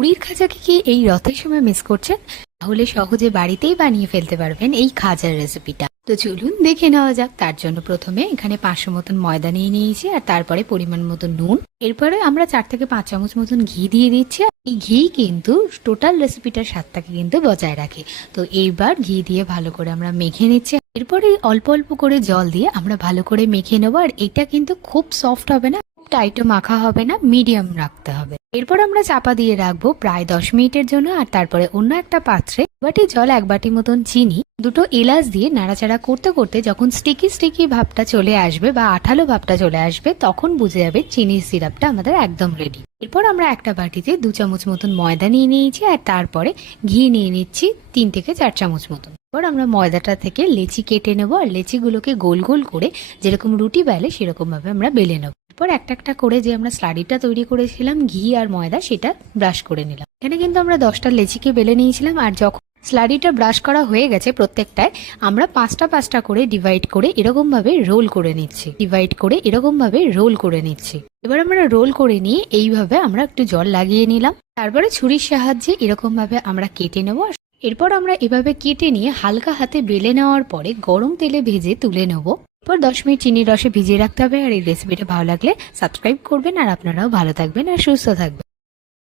পুরীর খাজাকে কি এই রথের সময় মিস করছেন? তাহলে সহজে বাড়িতেই বানিয়ে ফেলতে পারবেন এই খাজার রেসিপিটা। তো চলুন দেখে নেওয়া যাক। তার জন্য প্রথমে এখানে 500 মতন ময়দা নিয়ে নিয়েছি, আর তারপরে পরিমাণ মতো নুন। এরপরে আমরা 4 থেকে 5 চামচ মতন ঘি দিয়ে দিচ্ছি। এই ঘি কিন্তু টোটাল রেসিপিটার স্বাদটাকে কিন্তু বজায় রাখে। তো এইবার ঘি দিয়ে ভালো করে আমরা মেখে নিচ্ছি। এরপরে অল্প অল্প করে জল দিয়ে আমরা ভালো করে মেখে নেবো। আর এটা কিন্তু খুব সফট হবে না, টাইটও মাখা হবে না, মিডিয়াম রাখতে হবে। এরপর আমরা চাপা দিয়ে রাখবো প্রায় 10 মিনিটের জন্য। আর তারপরে অন্য একটা পাত্রে বাটি জল, 1 বাটি মতন চিনি, 2টো এলাচ দিয়ে নাড়াচাড়া করতে করতে যখন স্টিকি স্টিকি ভাবটা চলে আসবে বা আঠালো ভাবটা চলে আসবে, তখন বুঝে যাবে চিনির সিরাপটা আমাদের একদম রেডি। এরপর আমরা একটা বাটিতে 2 চামচ মতন ময়দা নিয়ে নিয়েছি, আর তারপরে ঘি নিয়ে নিচ্ছি 3 থেকে 4 চামচ মতন। এরপর আমরা ময়দাটা থেকে লেচি কেটে নেবো, আর লেচিগুলোকে গোল গোল করে যেরকম রুটি বেলে সেরকম ভাবে আমরা বেলে নেবো। এরপর একটা একটা করে যে আমরা স্লারিটা তৈরি করেছিলাম ঘি আর ময়দা, সেটা ব্রাশ করে নিলাম। এখানে কিন্তু আমরা 10টা লেচিকে বেলে নিয়েছিলাম। আর যখন স্লারিটা ব্রাশ করা হয়ে গেছে, প্রত্যেকটায় আমরা 5টা 5টা করে ডিভাইড করে এরকম ভাবে রোল করে নিচ্ছি। এবার আমরা রোল করে নিয়ে এইভাবে আমরা একটু জল লাগিয়ে নিলাম। তারপরে ছুরির সাহায্যে এরকম ভাবে আমরা কেটে নেবো। এরপর আমরা এভাবে কেটে নিয়ে হালকা হাতে বেলে নেওয়ার পরে গরম তেলে ভেজে তুলে নেবো। এরপর 10 মিনিট চিনির রসে ভিজিয়ে রাখতে হবে। আর এই রেসিপিটা ভালো লাগলে সাবস্ক্রাইব করবেন, আর আপনারাও ভালো থাকবেন আর সুস্থ থাকবেন।